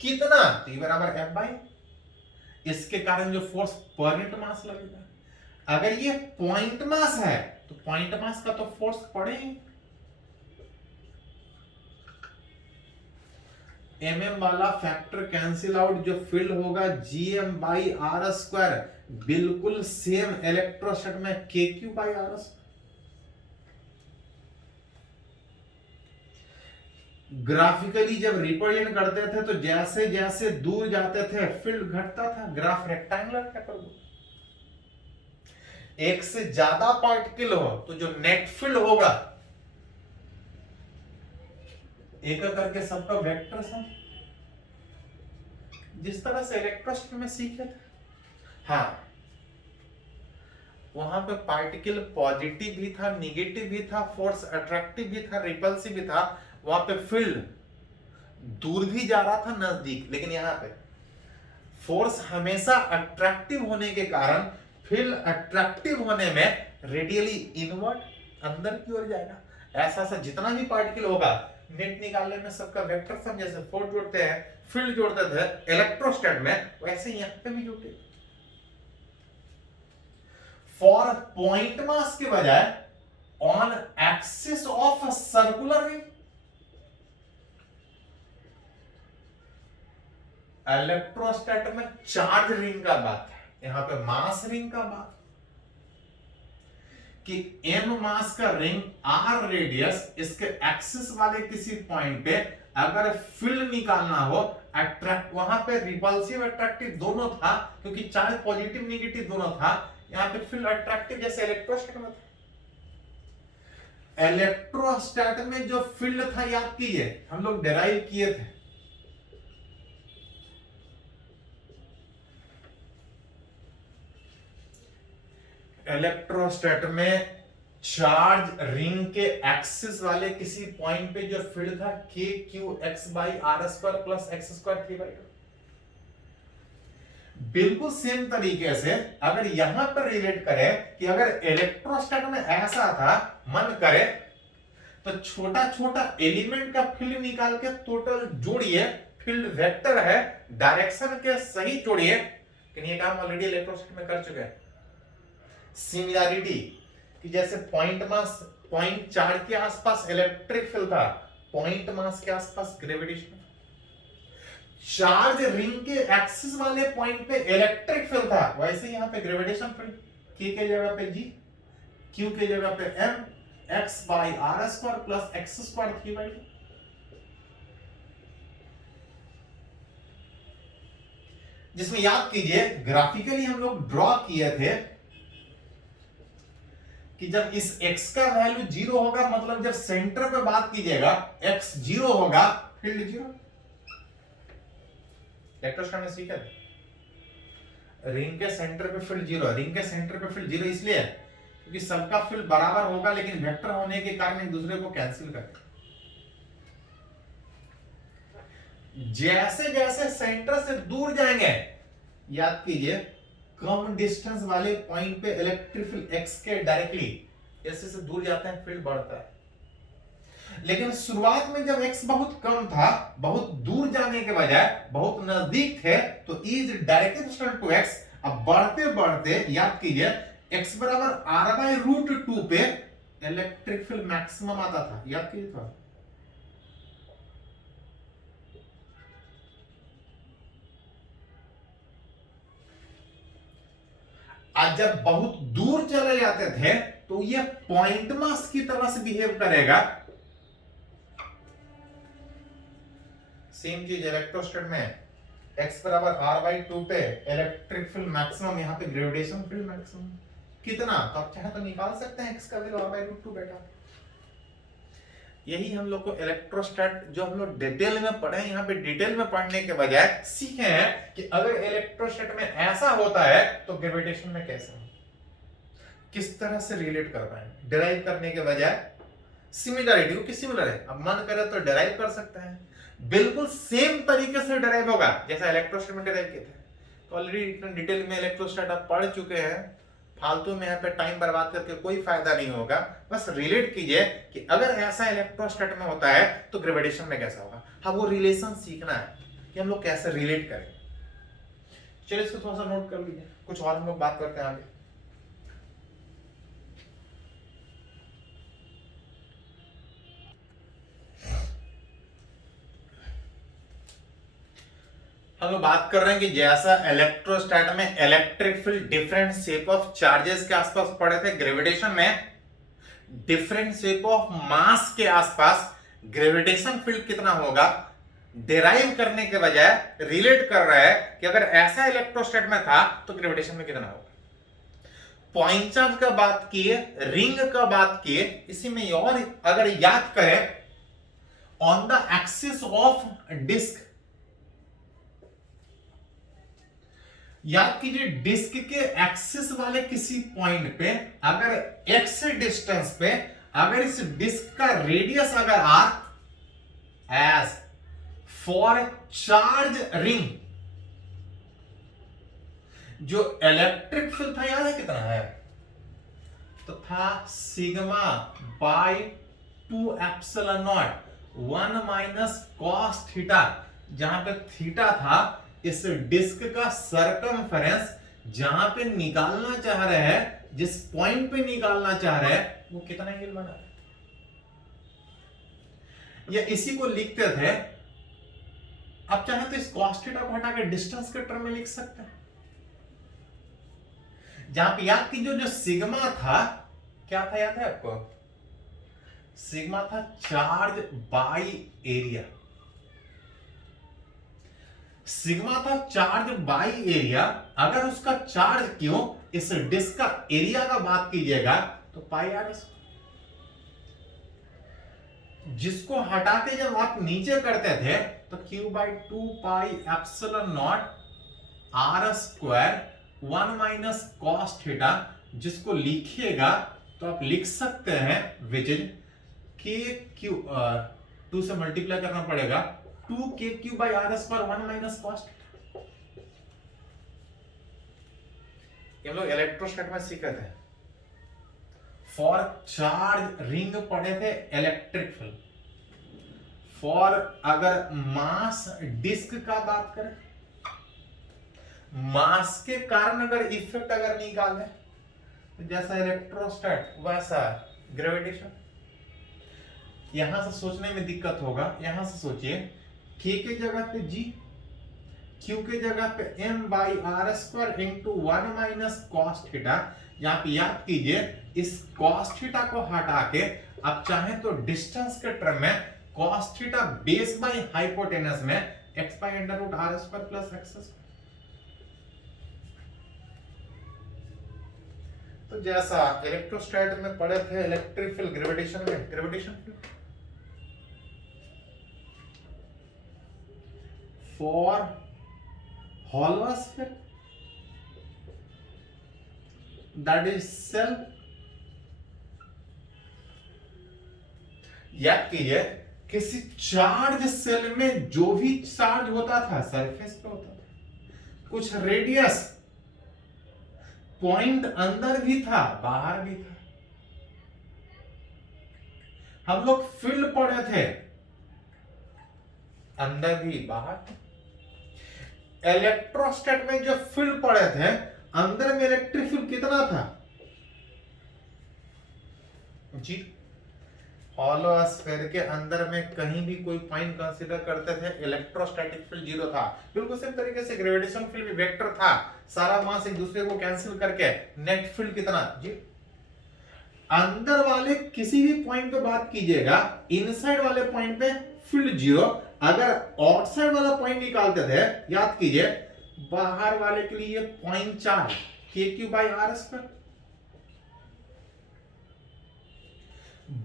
कितना, T बराबर F by, इसके कारण जो फोर्स पर यूनिट मास लगेगा। अगर ये पॉइंट मास है तो पॉइंट मास का तो फोर्स पड़ेगी, mm वाला फैक्टर कैंसिल आउट, जो फील्ड होगा gm बाई आर स्क्वायर बिल्कुल सेम इलेक्ट्रोस्टैट में kq by R square. Graphically जब रिप्रेजेंट करते थे तो जैसे जैसे दूर जाते थे फील्ड घटता था, ग्राफ रेक्टेंगुलर क्या कर दो, एक से ज्यादा पार्टिकल हो तो जो नेट फील्ड होगा एक करके सबका वेक्टर सम, जिस तरह से इलेक्ट्रोस्टैटिक में सीखे थे। हाँ, वहां पे पार्टिकल पॉजिटिव भी था, निगेटिव भी था, फोर्स अट्रैक्टिव भी था, रिपल्सिव भी था। वहां पे फील्ड दूर भी जा रहा था, नजदीक, लेकिन यहाँ पे फोर्स हमेशा अट्रैक्टिव होने के कारण फील्ड अट्रैक्टिव होने में रेडियली इनवर्ट अंदर की ओर जाएगा। ऐसा ऐसा जितना भी पार्टिकल होगा नेट निकालने में सबका वेक्टर सम, जैसे फोर्स जोड़ते हैं फील्ड जोड़ते थे इलेक्ट्रोस्टैट में, वैसे यहाँ पे भी जोड़ते। फॉर पॉइंट मास के बजाय on axis of circular ring, electrostat में चार्ज रिंग का बात है, यहां पे मास रिंग का बात, कि m मास का रिंग r रेडियस, इसके एक्सिस वाले किसी पॉइंट पे अगर फील्ड निकालना हो, अट्रैक्ट, वहां पे रिपल्सिव अट्रैक्टिव दोनों था, क्योंकि चार्ज पॉजिटिव निगेटिव दोनों था, यहां पे फील्ड अट्रैक्टिव जैसे इलेक्ट्रोस्टैट में था। इलेक्ट्रोस्टैट में जो फील्ड था याद कीजिए, हम लोग डिराइव किए थे, इलेक्ट्रोस्टैट में चार्ज रिंग के एक्सिस वाले किसी पॉइंट पे जो फील्ड था k q x by R square plus X square 3/2। बिल्कुल सेम तरीके से अगर यहां पर रिलेट करें कि अगर इलेक्ट्रोस्टैट में ऐसा था, मन करे तो छोटा छोटा एलिमेंट का फील्ड निकाल के टोटल जोड़िए, फील्ड वेक्टर है, डायरेक्शन के सही जोड़िए, लेकिन ये काम ऑलरेडी इलेक्ट्रोस्टैट में कर चुके हैं। सिमिलरिटी कि जैसे पॉइंट मास, पॉइंट चार्ज के आसपास इलेक्ट्रिक फील्ड था, पॉइंट मास के आसपास ग्रेविटेशन, चार्ज रिंग के एक्सिस वाले पॉइंट पे इलेक्ट्रिक फील्ड था, वैसे यहां पे ग्रेविटेशन फील्ड, k के जगह पे g, q के जगह पे m, x by R square plus X square 3/2। जिसमें याद कीजिए ग्राफिकली हम लोग ड्रॉ किए थे कि जब इस x का वैल्यू 0 होगा, मतलब जब सेंटर पे बात कीजिएगा x 0 होगा, फील्ड 0। इलेक्ट्रोस्टैटिक में सीखा है, रिंग के सेंटर पे फील्ड 0, रिंग के सेंटर पे फील्ड 0 इसलिए क्योंकि सबका फील्ड बराबर होगा, लेकिन वेक्टर होने के कारण एक दूसरे को कैंसिल करते। जैसे जैसे सेंटर से दूर जाएंगे, याद कीजिए कम डिस्टेंस वाले पॉइंट पे इलेक्ट्रिक फील्ड x के डायरेक्टली, जैसे से दूर जाते हैं फील्ड बढ़ता है। लेकिन शुरुआत में जब x बहुत कम था, बहुत दूर जाने के बजाय बहुत नजदीक थे, तो इज डायरेक्शन टू x, अब बढ़ते बढ़ते याद कीजिए x बराबर r/√2 पे इलेक्ट्रिक फील्ड मैक्सिमम आता था, याद कीजिए थोड़ा। आज जब बहुत दूर चले जाते थे तो ये पॉइंट मास की तरह से बिहेव करेगा। सेम चीज इलेक्ट्रोस्टैट में x बराबर r/2 पे इलेक्ट्रिक फील्ड मैक्सिमम, यहां पे ग्रेविटेशन फील्ड मैक्सिमम कितना, तो आप चाहे तो निकाल सकते हैं x का वैल्यू r/2 बेटा। यही हम लोग को इलेक्ट्रोस्टैट जो हम लोग डिटेल में पढ़े हैं, यहाँ पे डिटेल में पढ़ने के बजाय सीखे हैं कि अगर इलेक्ट्रोस्टैट में ऐसा होता है तो ग्रेविटेशन में कैसा, किस तरह से रिलेट कर पाएंगे। डिराइव करने के बजाय सिमिलरिटी की सिमिलर है, अब मन करे तो डिराइव कर सकते हैं, बिल्कुल सेम तरीके से डिराइव होगा जैसा इलेक्ट्रोस्टैट में डिराइव किए थे। तो ऑलरेडी इतना डिटेल में इलेक्ट्रोस्टैट आप पढ़ चुके हैं, फालतू में यहाँ पे टाइम बर्बाद करके कोई फायदा नहीं होगा। बस रिलेट कीजिए कि अगर ऐसा इलेक्ट्रोस्टैट में होता है तो ग्रेविटेशन में कैसा होगा। हाँ, वो रिलेशन सीखना है कि हम लोग कैसे रिलेट करें। चलिए इसको थोड़ा सा नोट कर लीजिए, कुछ और हम लोग बात करते हैं आगे। हम लोग बात कर रहे हैं कि जैसा इलेक्ट्रोस्टैट में electric field different shape of charges के आसपास पड़े थे, ग्रेविटेशन में डिफरेंट शेप ऑफ मास के आसपास ग्रेविटेशन फील्ड कितना होगा डिराइव करने के बजाय रिलेट कर रहा है कि अगर ऐसा इलेक्ट्रोस्टैट में था तो ग्रेविटेशन में कितना होगा। पॉइंट चार्ज का बात किए, रिंग का बात किए, इसी में और अगर याद करें on the axis of disc, याद कीजिए डिस्क के एक्सिस वाले किसी पॉइंट पे अगर एक्स डिस्टेंस पे अगर इस डिस्क का रेडियस अगर R as for charge ring, जो इलेक्ट्रिक फील्ड था याद है कितना है, तो था sigma by 2 epsilon naught 1 minus cos theta, जहां पे थीटा था इस डिस्क का सरकमफेरेंस, जहां पे निकालना चाह रहे हैं, जिस पॉइंट पे निकालना चाह रहे हैं वो कितना एंगल बना है, या इसी को लिखते थे, अब चाहे तो इस cos थीटा को हटा के डिस्टेंस के टर्म में लिख सकते हैं, जहां पे याद कीजिए जो सिग्मा था क्या था, याद है आपको, सिग्मा था चार्ज बाय एरिया, सिग्मा था चार्ज बाय एरिया, अगर उसका चार्ज क्यों इस डिस्क का एरिया का बात कीजिएगा तो पाई आर स्क्वायर, जिसको हटा के जब आप नीचे करते थे तो q by 2 pi epsilon naught R square 1 minus cos theta, जिसको लिखिएगा तो आप लिख सकते हैं विच इज के क्यू 2 से मल्टीप्लाई करना पड़ेगा 2 के Q by R square 1 minus cos theta. हम लोग इलेक्ट्रोस्टैट में सीखे थे फॉर चार्ज रिंग पढ़े थे इलेक्ट्रिक फील्ड, फॉर अगर मास डिस्क का बात करें, मास के कारण अगर इफेक्ट अगर निकाले तो जैसा इलेक्ट्रोस्टैट वैसा ग्रेविटेशन। यहां से सोचने में दिक्कत होगा, यहां से सोचिए k के जगह पे g, q के जगह पे m by R square into 1 minus cos theta. यहां पे याद कीजिए इस कॉस थीटा को हटा के आप चाहें तो डिस्टेंस के टर्म में cos theta base by hypotenuse में x by under root R square plus X square. तो जैसा इलेक्ट्रोस्टैट में पढ़े थे इलेक्ट्रिक फील्ड ग्रेविटेशन में gravitation field for hollow sphere that is cell। याद कीजिए किसी चार्ज सेल में जो भी चार्ज होता था सरफेस पे होता था, कुछ रेडियस पॉइंट अंदर भी था बाहर भी था। हम लोग फील्ड पढ़े थे अंदर भी बाहर। इलेक्ट्रोस्टैट में जो फील्ड पढ़े थे अंदर में इलेक्ट्रिक फील्ड कितना था जी, हॉलो स्फीयर के अंदर में कहीं भी कोई पॉइंट कंसीडर करते थे इलेक्ट्रोस्टैटिक फील्ड 0 था। बिल्कुल सेम तरीके से ग्रेविटेशन फील्ड भी वेक्टर था, सारा मास एक दूसरे को कैंसिल करके नेट फील्ड कितना जी। अंदर वाले किसी भी पॉइंट पे बात कीजिएगा, इनसाइड वाले पॉइंट पे फील्ड 0, अगर आउटसाइड वाला पॉइंट निकालते थे याद कीजिए बाहर वाले के लिए पॉइंट चार्ज के क्यू बाई आर स्क्वायर,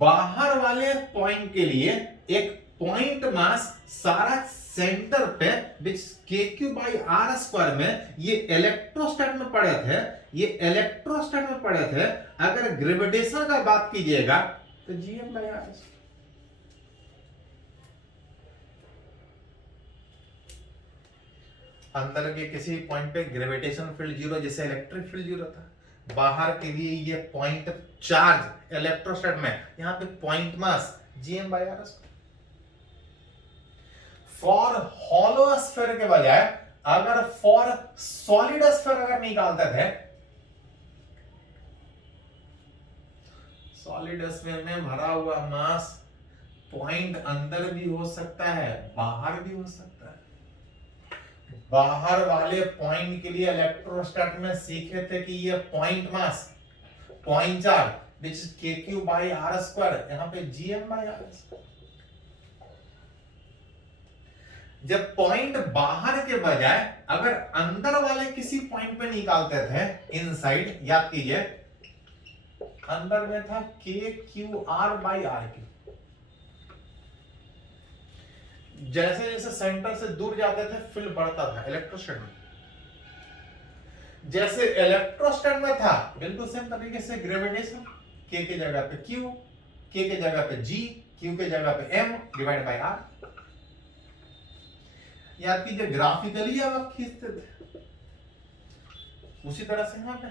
बाहर वाले पॉइंट के लिए एक पॉइंट मास सारा सेंटर पे विच के क्यू बाई आर स्क्वायर में। ये इलेक्ट्रोस्टैट में पढ़े थे, ये इलेक्ट्रोस्टैट में पढ़े थे। अगर ग्रेविटेशन का बात कीजिएगा तो जीएम बाई आर स्क्वायर। अंदर के किसी पॉइंट पे ग्रेविटेशन फील्ड 0 जैसे इलेक्ट्रिक फील्ड 0 था, बाहर के लिए ये पॉइंट चार्ज इलेक्ट्रोस्टैट में, यहां पे point mass GM by R square. For hollow sphere sphere के बजाय अगर फॉर सॉलिड स्फीयर अगर निकालते थे, सॉलिड स्फीयर में भरा हुआ मास पॉइंट अंदर भी हो सकता है, बाहर भी हो सकता है। बाहर वाले पॉइंट के लिए इलेक्ट्रोस्टैट में सीखे थे कि ये point mass point charge which is kq by r square, यहां पे gm by r स्क्वायर। जब पॉइंट बाहर के बजाय अगर अंदर वाले किसी पॉइंट पे निकालते थे, इनसाइड, याद कीजिए अंदर में था kqr by r3। जैसे जैसे सेंटर से दूर जाते थे फील्ड बढ़ता था इलेक्ट्रोस्टैट में। जैसे इलेक्ट्रोस्टैट में था बिल्कुल सेम तरीके से ग्रेविटेशन, k की जगह पे q, k की जगह पे g, q की जगह पे m डिवाइड बाय r। याद कीजिए ग्राफिकली आप खींचते थे, उसी तरह से यहां पे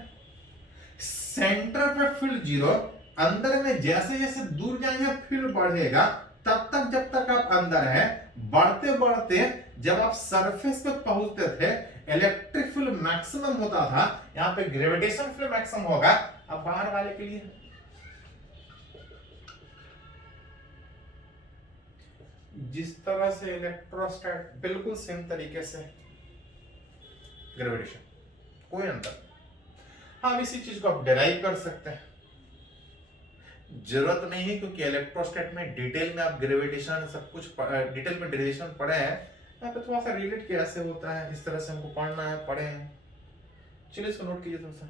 सेंटर पे फील्ड जीरो, अंदर में जैसे जैसे दूर जाएंगे फील्ड बढ़ेगा, तब तक जब तक आप अंदर है, बढ़ते बढ़ते जब आप सरफेस पे पहुंचते थे इलेक्ट्रिक फील्ड मैक्सिमम होता था, यहां पे ग्रेविटेशन फील्ड मैक्सिमम होगा। अब बाहर वाले के लिए जिस तरह से इलेक्ट्रोस्टैट बिल्कुल सेम तरीके से ग्रेविटेशन, कोई अंतर। हम इसी चीज को आप डिराइव कर सकते हैं, जरूरत नहीं है क्योंकि इलेक्ट्रोस्टैट में डिटेल में आप ग्रेविटेशन सब कुछ डिटेल में डेरिवेशन पढ़े हैं। यहाँ पे थोड़ा सा रिलेट कैसे होता है, इस तरह से हमको पढ़ना है, पढ़े हैं। चलिए इसको नोट कीजिए थोड़ा सा।